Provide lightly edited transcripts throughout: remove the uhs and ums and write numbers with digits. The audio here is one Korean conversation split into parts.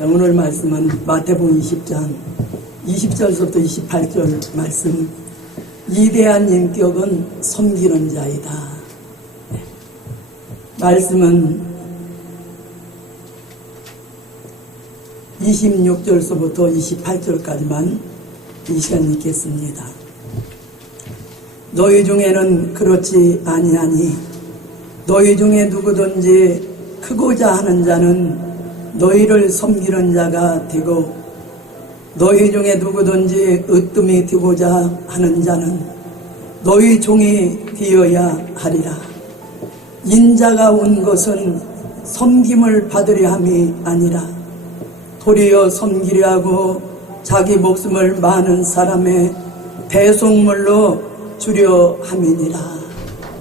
자, 오늘 말씀은 마태복음 20장 20절부터 28절 말씀. 위대한 인격은 섬기는 자이다. 네. 말씀은 26절서부터 28절까지만 이 시간 읽겠습니다. 너희 중에는 그렇지 아니하니 너희 중에 누구든지 크고자 하는 자는 너희를 섬기는 자가 되고 너희 중에 누구든지 으뜸이 되고자 하는 자는 너희 종이 되어야 하리라. 인자가 온 것은 섬김을 받으려 함이 아니라 도리어 섬기려 하고 자기 목숨을 많은 사람의 배송물로 주려 함이니라.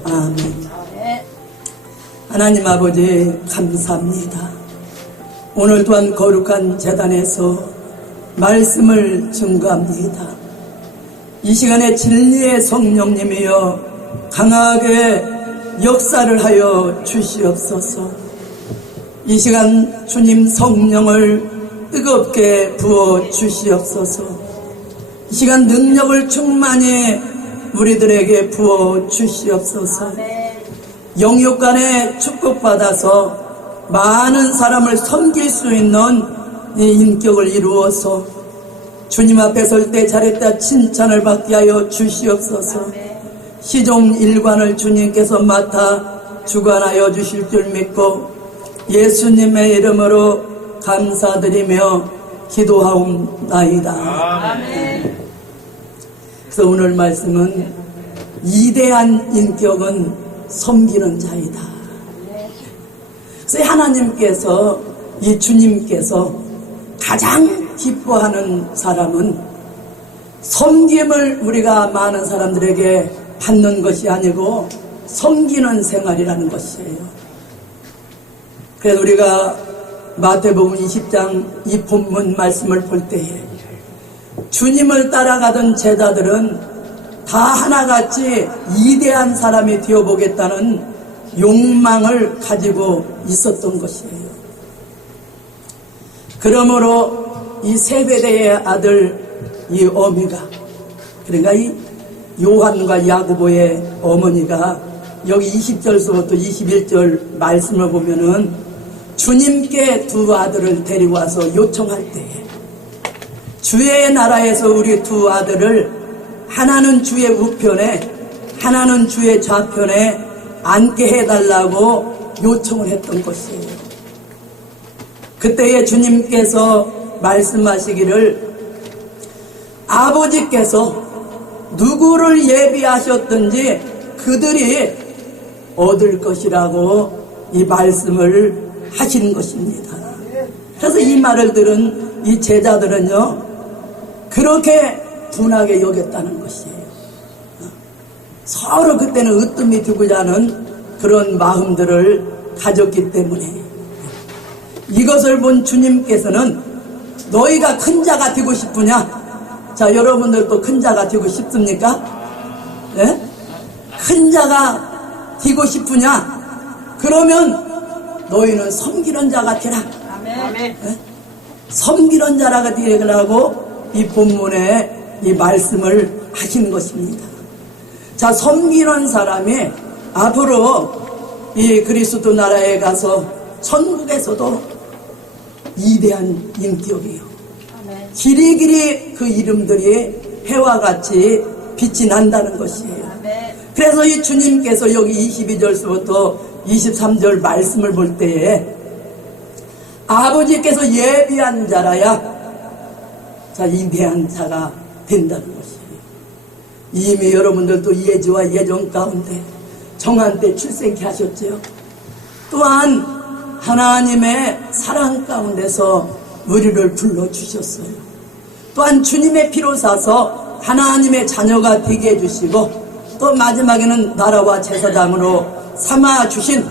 아멘. 하나님 아버지 감사합니다. 오늘 또한 거룩한 제단에서 말씀을 증거합니다. 이 시간에 진리의 성령님이여 강하게 역사를 하여 주시옵소서. 이 시간 주님 성령을 뜨겁게 부어 주시옵소서. 이 시간 능력을 충만히 우리들에게 부어 주시옵소서. 영육간에 축복받아서 많은 사람을 섬길 수 있는 이 인격을 이루어서 주님 앞에 설 때 잘했다 칭찬을 받게 하여 주시옵소서. 시종 일관을 주님께서 맡아 주관하여 주실 줄 믿고 예수님의 이름으로 감사드리며 기도하옵나이다. 아멘. 그래서 오늘 말씀은 위대한 인격은 섬기는 자이다. 그래서 하나님께서 이 주님께서 가장 기뻐하는 사람은 섬김을 우리가 많은 사람들에게 받는 것이 아니고 섬기는 생활이라는 것이에요. 그래서 우리가 마태복음 20장 이 본문 말씀을 볼 때에 주님을 따라가던 제자들은 다 하나같이 위대한 사람이 되어보겠다는 욕망을 가지고 있었던 것이에요. 그러므로 이 세베대의 아들 이 어미가, 그러니까 이 요한과 야고보의 어머니가 여기 20절서부터 21절 말씀을 보면은 주님께 두 아들을 데리고 와서 요청할 때에 주의 나라에서 우리 두 아들을 하나는 주의 우편에 하나는 주의 좌편에 앉게 해달라고 요청을 했던 것이에요. 그때에 주님께서 말씀하시기를 아버지께서 누구를 예비하셨든지 그들이 얻을 것이라고 이 말씀을 하시는 것입니다. 그래서 이 말을 들은 이 제자들은요 그렇게 분하게 여겼다는 것이에요. 서로 그때는 으뜸이 되고자 하는 그런 마음들을 가졌기 때문에 이것을 본 주님께서는 너희가 큰 자가 되고 싶으냐? 자, 여러분들도 큰 자가 되고 싶습니까? 네? 큰 자가 되고 싶으냐? 그러면 너희는 섬기는 자가 되라. 네? 섬기는 자가 되라고 이 본문에 이 말씀을 하시는 것입니다. 자, 섬기는 사람이 앞으로 이 그리스도 나라에 가서 천국에서도 위대한 인격이에요. 길이길이 그 이름들이 해와 같이 빛이 난다는 것이에요. 그래서 이 주님께서 여기 22절부터 23절 말씀을 볼 때에 아버지께서 예비한 자라야 자 위대한 자가 된다는 것이에요. 이미 여러분들도 예지와 예정 가운데 정한 때 출생케 하셨죠. 또한 하나님의 사랑 가운데서 우리를 불러주셨어요. 또한 주님의 피로 사서 하나님의 자녀가 되게 해주시고 또 마지막에는 나라와 제사장으로 삼아주신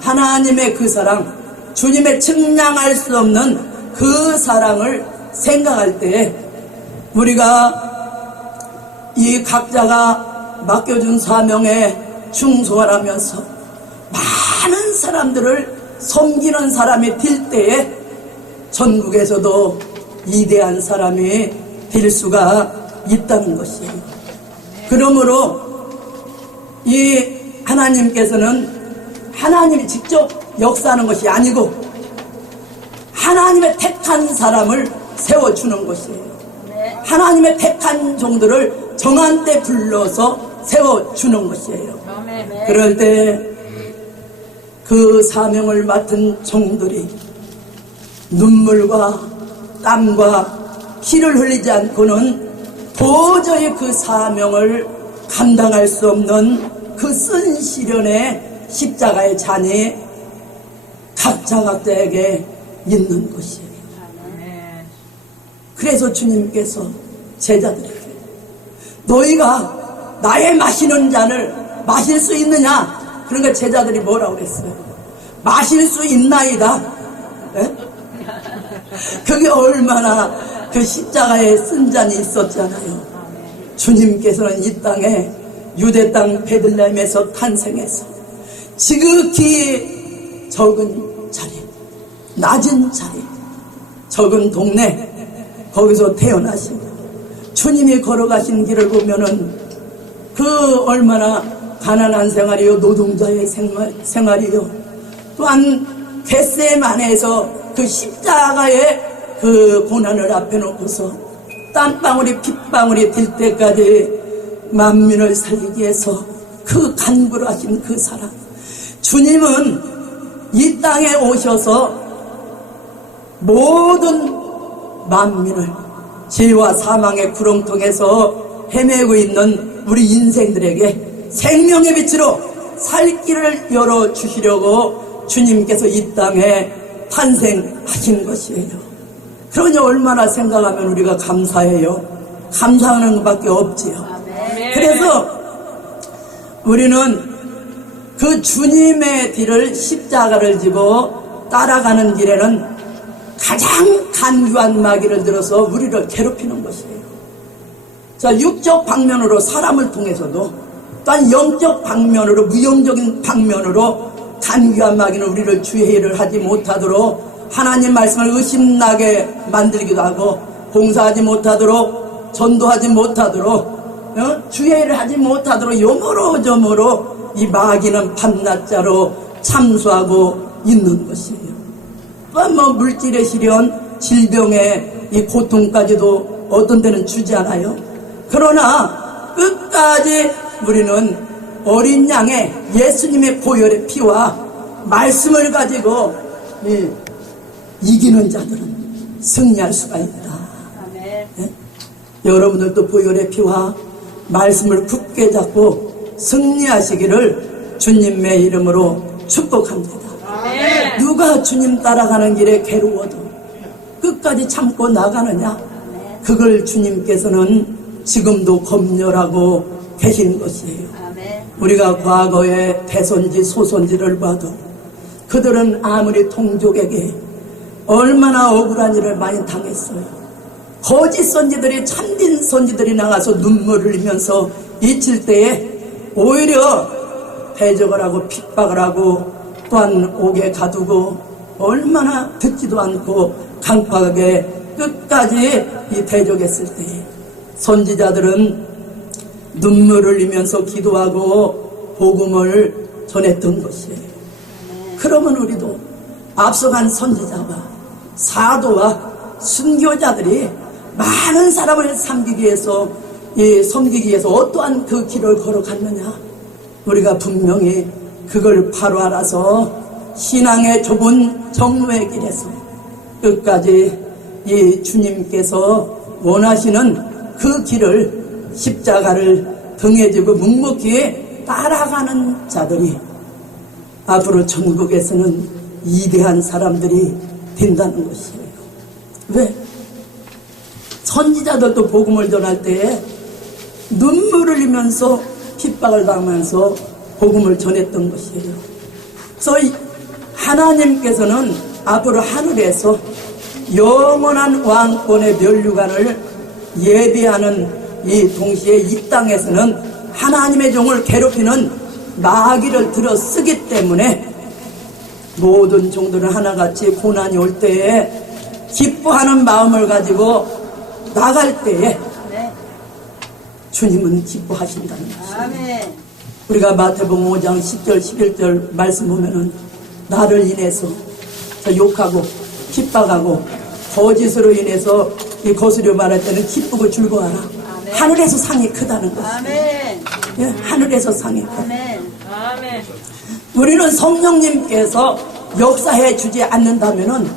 하나님의 그 사랑, 주님의 측량할 수 없는 그 사랑을 생각할 때 우리가 이 각자가 맡겨준 사명에 충성하면서 많은 사람들을 섬기는 사람이 될 때에 전국에서도 위대한 사람이 될 수가 있다는 것이에요. 그러므로 이 하나님께서는 하나님이 직접 역사하는 것이 아니고 하나님의 택한 사람을 세워주는 것이에요. 하나님의 택한 종들을 정한 때 불러서 세워주는 것이에요. 그럴 때 그 사명을 맡은 종들이 눈물과 땀과 피를 흘리지 않고는 도저히 그 사명을 감당할 수 없는 그 쓴 시련의 십자가의 잔이 각자에게 있는 것이에요. 그래서 주님께서 제자들에게 너희가 나의 마시는 잔을 마실 수 있느냐? 그러니까 제자들이 뭐라고 그랬어요? 마실 수 있나이다. 네? 그게 얼마나 그 십자가에 쓴 잔이 있었잖아요. 주님께서는 이 땅에 유대 땅 베들레헴에서 탄생해서 지극히 적은 자리, 낮은 자리, 적은 동네 거기서 태어나시고 주님이 걸어가신 길을 보면은 그 얼마나 가난한 생활이요, 노동자의 생활이요, 또한 겟세마네에서 그 십자가의 그 고난을 앞에 놓고서 땀방울이 핏방울이 들 때까지 만민을 살리기 위해서 그 간구를 하신 그 사람. 주님은 이 땅에 오셔서 모든 만민을 죄와 사망의 구렁텅에서 헤매고 있는 우리 인생들에게 생명의 빛으로 살 길을 열어주시려고 주님께서 이 땅에 탄생하신 것이에요. 그러니 얼마나 생각하면 우리가 감사해요. 감사하는 것밖에 없지요. 그래서 우리는 그 주님의 뒤를 십자가를 지고 따라가는 길에는 가장 간교한 마귀를 들어서 우리를 괴롭히는 것이에요. 자, 육적 방면으로 사람을 통해서도 또한 영적 방면으로, 무용적인 방면으로 간교한 마귀는 우리를 주의를 하지 못하도록 하나님 말씀을 의심나게 만들기도 하고 봉사하지 못하도록, 전도하지 못하도록, 주의를 하지 못하도록 요모로저모로 이 마귀는 밤낮자로 참수하고 있는 것이에요. 또한 뭐 물질의 시련, 질병의 이 고통까지도 어떤 데는 주지 않아요. 그러나 끝까지 우리는 어린 양의 예수님의 보혈의 피와 말씀을 가지고 이기는 자들은 승리할 수가 있다. 네? 여러분들도 보혈의 피와 말씀을 굳게 잡고 승리하시기를 주님의 이름으로 축복합니다. 누가 주님 따라가는 길에 괴로워도 끝까지 참고 나가느냐? 그걸 주님께서는 지금도 검열하고 계신 것이에요. 우리가 과거의 대선지 소선지를 봐도 그들은 아무리 동족에게 얼마나 억울한 일을 많이 당했어요. 거짓 선지들이 참된 선지들이 나가서 눈물을 흘리면서 잊힐 때에 오히려 대적을 하고 핍박을 하고 또한 옥에 가두고 얼마나 듣지도 않고 강팍하게 끝까지 이 대적했을 때에 선지자들은 눈물을 흘리면서 기도하고 복음을 전했던 것이에요. 그러면 우리도 앞서간 선지자와 사도와 순교자들이 많은 사람을 섬기기 위해서 어떠한 그 길을 걸어갔느냐? 우리가 분명히 그걸 바로 알아서 신앙의 좁은 정로의 길에서 끝까지 이 주님께서 원하시는 그 길을 십자가를 등에 지고 묵묵히 따라가는 자들이 앞으로 전국에서는 위대한 사람들이 된다는 것이에요. 왜? 선지자들도 복음을 전할 때에 눈물을 흘리면서 핍박을 당하면서 복음을 전했던 것이에요. 그래서 하나님께서는 앞으로 하늘에서 영원한 왕권의 면류관을 예비하는 이 동시에 이 땅에서는 하나님의 종을 괴롭히는 마귀를 들어 쓰기 때문에 모든 종들은 하나같이 고난이 올 때에 기뻐하는 마음을 가지고 나갈 때에 네. 주님은 기뻐하신다는 것이에요. 아멘. 우리가 마태복음 5장 10절 11절 말씀 보면은 나를 인해서 저 욕하고 핍박하고 거짓으로 인해서 이 거스려 말할 때는 기쁘고 즐거워하라. 아멘. 하늘에서 상이 크다는 것이에요. 아멘. 예, 하늘에서 상이 크다. 아멘. 아멘. 우리는 성령님께서 역사해 주지 않는다면은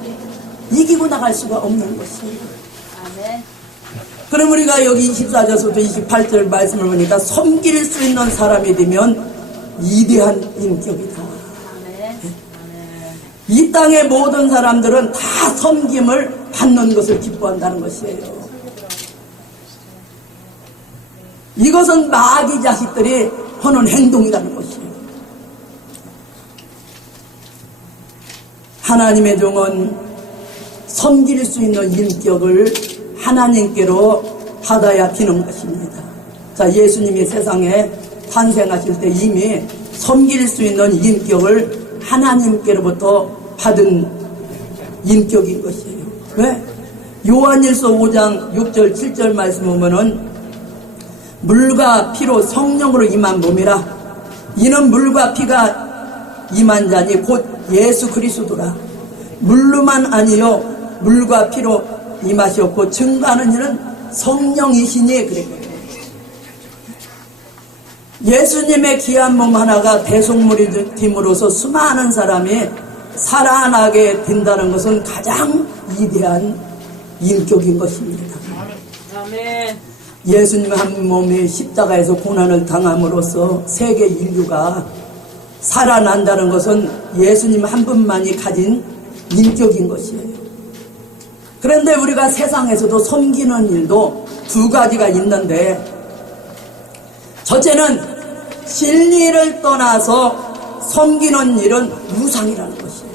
이기고 나갈 수가 없는 것이에요. 아멘. 그럼 우리가 여기 24절부터 28절 말씀을 보니까 섬길 수 있는 사람이 되면 위대한 인격이다. 아멘. 이 땅의 모든 사람들은 다 섬김을 받는 것을 기뻐한다는 것이에요. 이것은 마귀 자식들이 하는 행동이라는 것이에요. 하나님의 종은 섬길 수 있는 인격을 하나님께로 받아야 되는 것입니다. 자, 예수님이 세상에 탄생하실 때 이미 섬길 수 있는 인격을 하나님께로부터 받은 인격인 것이에요. 왜? 요한일서 5장 6절 7절 말씀 보면은 물과 피로 성령으로 임한 몸이라 이는 물과 피가 임한 자니 곧 예수 그리스도라. 물로만 아니요 물과 피로 임하셨고 증거하는 이는 성령이시니 그래. 예수님의 귀한 몸 하나가 대속물이 됨으로써 수많은 사람이 살아나게 된다는 것은 가장 위대한 인격인 것입니다. 아멘. 예수님 한 몸이 십자가에서 고난을 당함으로써 세계 인류가 살아난다는 것은 예수님 한 분만이 가진 인격인 것이에요. 그런데 우리가 세상에서도 섬기는 일도 두 가지가 있는데 첫째는 진리를 떠나서 섬기는 일은 우상이라는 것이에요.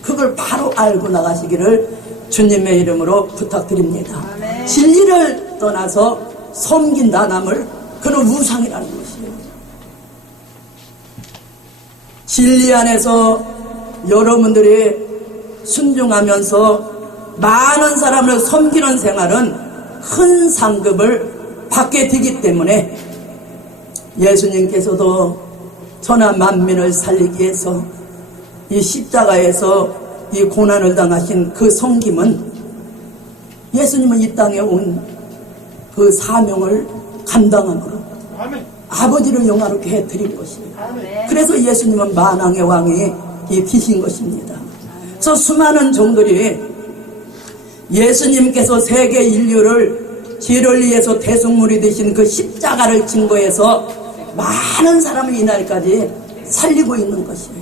그걸 바로 알고 나가시기를 주님의 이름으로 부탁드립니다. 아멘. 진리를 떠나서 섬긴다 남을 그는 우상이라는 것이에요. 진리 안에서 여러분들이 순종하면서 많은 사람을 섬기는 생활은 큰 상급을 받게 되기 때문에 예수님께서도 천하 만민을 살리기 위해서 이 십자가에서 이 고난을 당하신 그 섬김은 예수님은 이 땅에 온 그 사명을 감당함으로 아버지를 영화롭게 해드린 것이에요. 그래서 예수님은 만왕의 왕이 되신 것입니다. 그래서 수많은 종들이 예수님께서 세계 인류를 죄를 위해서 대속물이 되신 그 십자가를 증거해서 많은 사람을 이날까지 살리고 있는 것이에요.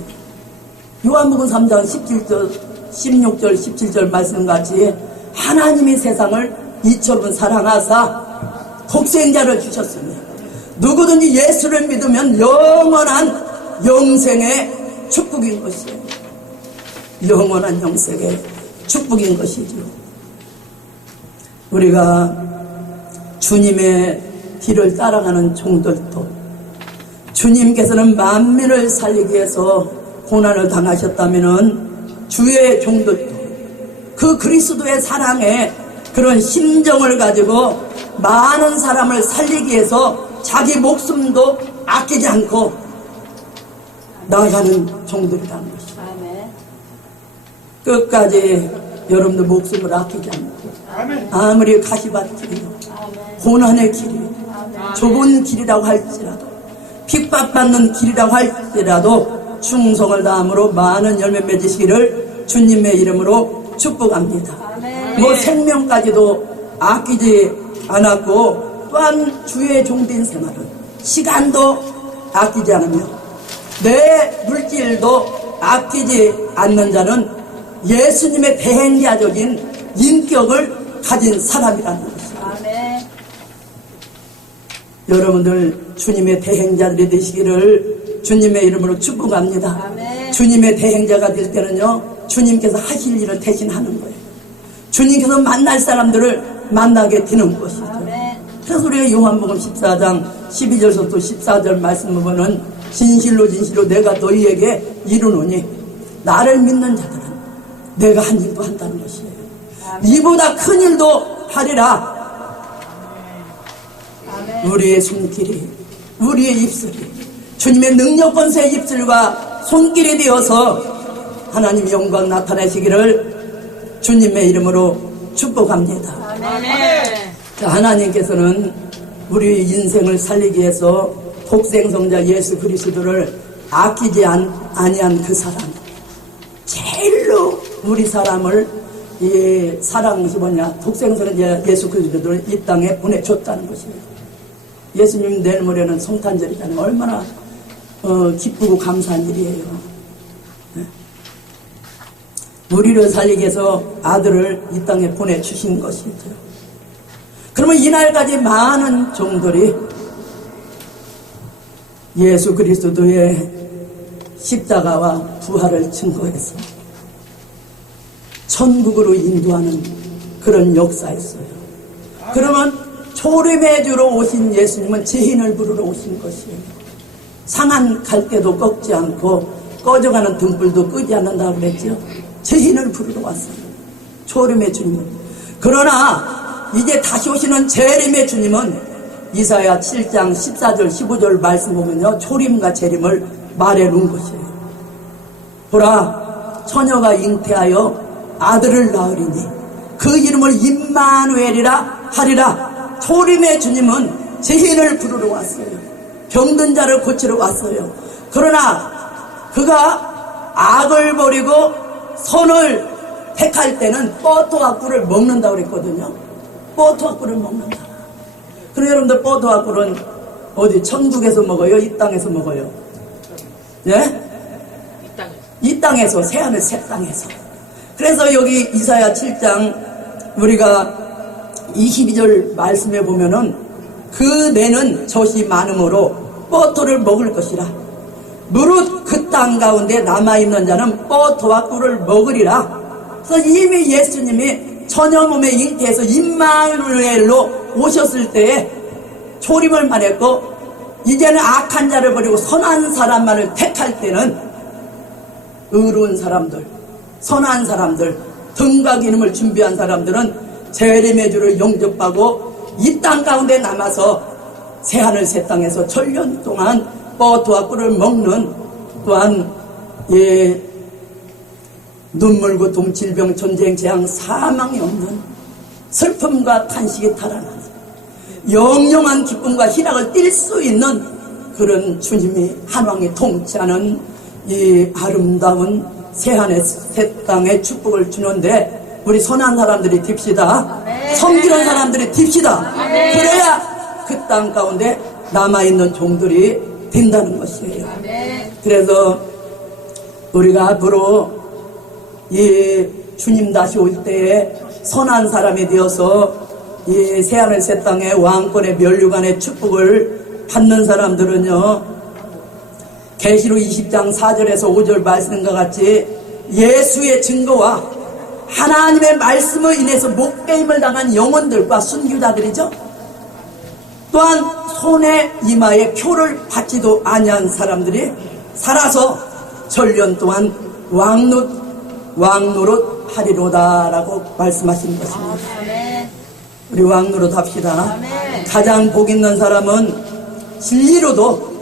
요한복음 3장 17절, 16절, 17절 말씀같이 하나님이 세상을 이처럼 사랑하사 독생자를 주셨으니 누구든지 예수를 믿으면 영원한 영생의 축복인 것이에요. 영원한 영생의 축복인 것이죠. 우리가 주님의 길을 따라가는 종들도 주님께서는 만민을 살리기 위해서 고난을 당하셨다면은 주의 종들도 그 그리스도의 사랑에 그런 심정을 가지고 많은 사람을 살리기 위해서 자기 목숨도 아끼지 않고 나아가는 종들이라는 것이죠. 끝까지 여러분들 목숨을 아끼지 않고 아무리 가시밭길이요 고난의 길이 좁은 길이라고 할지라도 핍박받는 길이라고 할지라도 충성을 다함으로 많은 열매 맺으시기를 주님의 이름으로 축복합니다. 뭐 생명까지도 아끼지 않았고 또한 주의 종된 생활은 시간도 아끼지 않으며 내 물질도 아끼지 않는 자는 예수님의 대행자적인 인격을 가진 사람이라는 것입니다. 여러분들 주님의 대행자들이 되시기를 주님의 이름으로 축복합니다. 아멘. 주님의 대행자가 될 때는요 주님께서 하실 일을 대신하는 거예요. 주님께서 만날 사람들을 만나게 되는 것이죠. 아멘. 그래서 우리가 요한복음 14장 12절부터 14절 말씀을 보면 진실로 진실로 내가 너희에게 이르노니 나를 믿는 자들은 내가 한 일도 한다는 것이에요. 이보다 큰 일도 하리라. 아멘. 우리의 손길이, 우리의 입술이 주님의 능력 권세의 입술과 손길이 되어서 하나님 영광 나타내시기를 주님의 이름으로 축복합니다. 아멘. 자, 하나님께서는 우리 인생을 살리기 위해서 독생성자 예수 그리스도를 아끼지 아니한 그 사람, 제일로 우리 사람을 사랑이 뭐냐, 독생성자 예수 그리스도를 이 땅에 보내줬다는 것이에요. 예수님 내일 모레는 성탄절이잖아요. 얼마나 기쁘고 감사한 일이에요. 네? 우리를 살리기 위해서 아들을 이 땅에 보내주신 것이죠. 그러면 이날까지 많은 종들이 예수 그리스도의 십자가와 부활을 증거해서 천국으로 인도하는 그런 역사였어요. 그러면 초림의 주로 오신 예수님은 죄인을 부르러 오신 것이에요. 상한 갈대도 꺾지 않고 꺼져가는 등불도 끄지 않는다고 그랬죠. 죄인을 부르러 왔어요. 초림의 주님은. 그러나 이제 다시 오시는 재림의 주님은 이사야 7장 14절 15절 말씀 보면요, 초림과 재림을 말해 놓은 것이에요. 보라, 처녀가 잉태하여 아들을 낳으리니 그 이름을 임마누엘이라 하리라. 초림의 주님은 죄인을 부르러 왔어요. 병든 자를 고치러 왔어요. 그러나 그가 악을 버리고 선을 택할 때는 뻐토와 꿀을 먹는다고 그랬거든요. 뻐토와 꿀을 먹는다. 그럼 여러분들 뻐토와 꿀은 어디 천국에서 먹어요? 이 땅에서 먹어요? 예? 이 땅에서, 새하늘 새 땅에서. 그래서 여기 이사야 7장 우리가 22절 말씀에 보면은 그 내는 젖이 많음으로 뻐토를 먹을 것이라. 무릇 그 땅 가운데 남아있는 자는 뻐토와 꿀을 먹으리라. 그래서 이미 예수님이 처녀 몸에 잉태해서 임마누엘로 오셨을 때에 초림을 말했고, 이제는 악한 자를 버리고 선한 사람만을 택할 때는 의로운 사람들, 선한 사람들, 등각 이름을 준비한 사람들은 재림의 주를 영접하고 이 땅 가운데 남아서 새하늘 새 땅에서 천년 동안 뻐토와 꿀을 먹는, 또한 눈물, 고통, 질병, 전쟁, 재앙, 사망이 없는 슬픔과 탄식이 달아나는 영영한 기쁨과 희락을 띨 수 있는 그런 주님이 한왕이 통치하는 이 아름다운 새하늘 새 땅의 축복을 주는데, 우리 선한 사람들이 딥시다. 섬기는 사람들이 딥시다. 그래야 그 땅 가운데 남아있는 종들이 된다는 것이에요. 그래서 우리가 앞으로 이 주님 다시 올 때에 선한 사람이 되어서 이 새하늘 새 땅의 왕권의 면류관의 축복을 받는 사람들은요, 계시록 20장 4절에서 5절 말씀과 같이 예수의 증거와 하나님의 말씀을 인해서 목배임을 당한 영혼들과 순교자들이죠. 또한 손에 이마에 표를 받지도 아니한 사람들이 살아서 전년 동안 왕노릇 하리로다라고 말씀하신 것입니다. 우리 왕노릇 합시다. 가장 복 있는 사람은 진리로도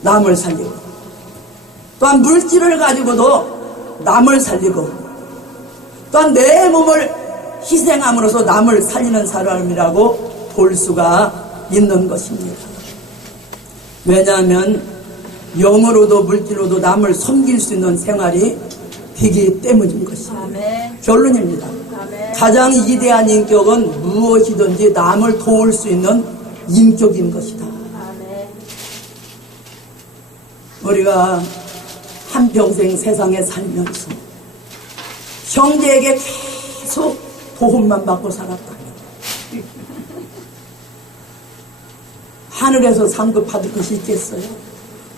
남을 살리고, 또한 물질을 가지고도 남을 살리고, 또한 내 몸을 희생함으로써 남을 살리는 사람이라고 볼 수가 있는 것입니다. 왜냐하면 영으로도 물질로도 남을 섬길 수 있는 생활이 되기 때문인 것입니다. 결론입니다. 가장 위대한 인격은 무엇이든지 남을 도울 수 있는 인격인 것이다. 우리가 한평생 세상에 살면서 형제에게 계속 도움만 받고 살았다면 하늘에서 상급 받을 것이 있겠어요?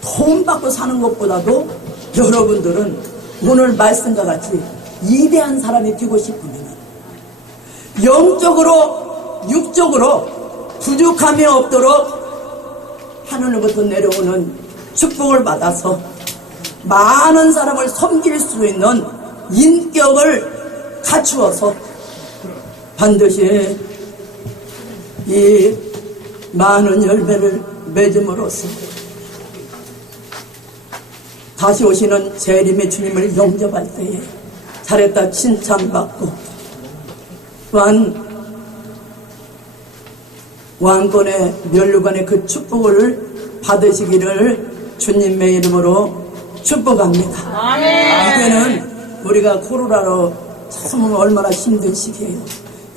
도움 받고 사는 것보다도 여러분들은 오늘 말씀과 같이 위대한 사람이 되고 싶으면 영적으로 육적으로 부족함이 없도록 하늘로부터 내려오는 축복을 받아서 많은 사람을 섬길 수 있는 인격을 갖추어서 반드시 이 많은 열매를 맺음으로써 다시 오시는 재림의 주님을 영접할 때에 잘했다 칭찬받고 또한 왕권의 면류관의 그 축복을 받으시기를 주님의 이름으로 축복합니다. 아멘. 이제는 우리가 코로나로 참 얼마나 힘든 시기예요.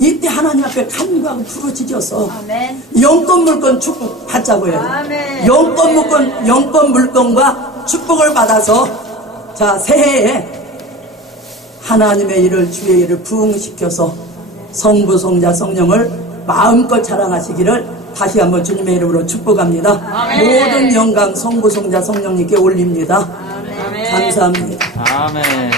이때 하나님 앞에 간구하고 부르짖어서 아멘. 영권 물권 축복 받자고요. 아멘. 영권 물권과 축복을 받아서 자 새해에 하나님의 일을 주의 일을 부응시켜서 성부 성자 성령을 마음껏 자랑하시기를 다시 한번 주님의 이름으로 축복합니다. 아멘. 모든 영광 성부 성자 성령님께 올립니다. 아멘. 감사합니다. 아멘.